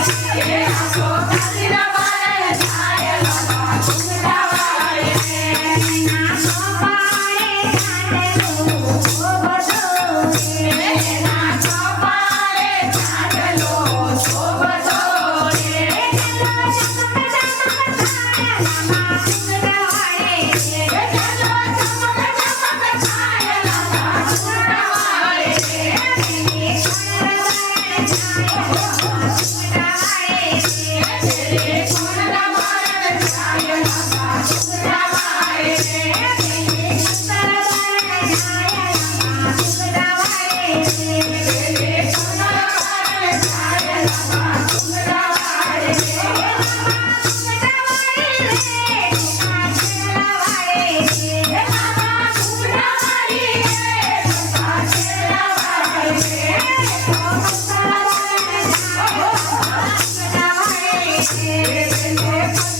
Yes, yes, yes, yes, dance.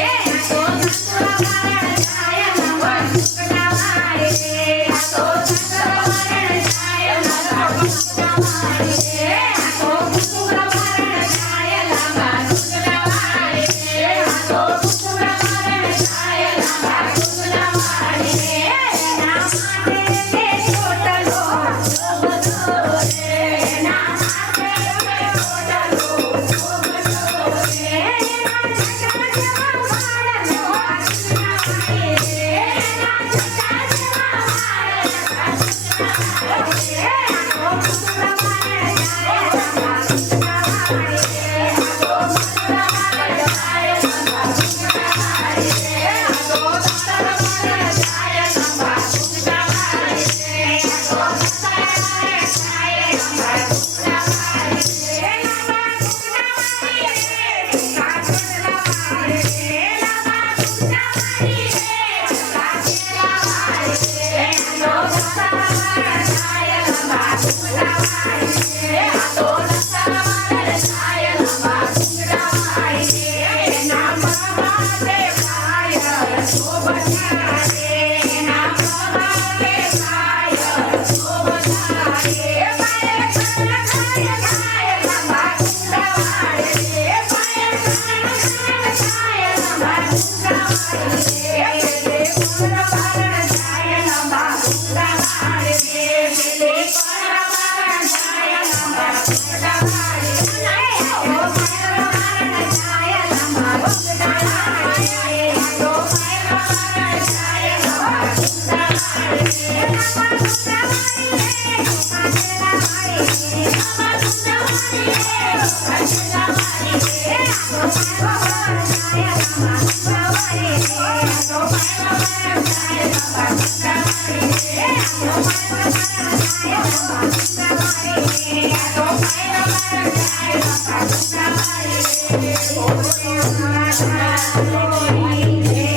Yeah. Bye.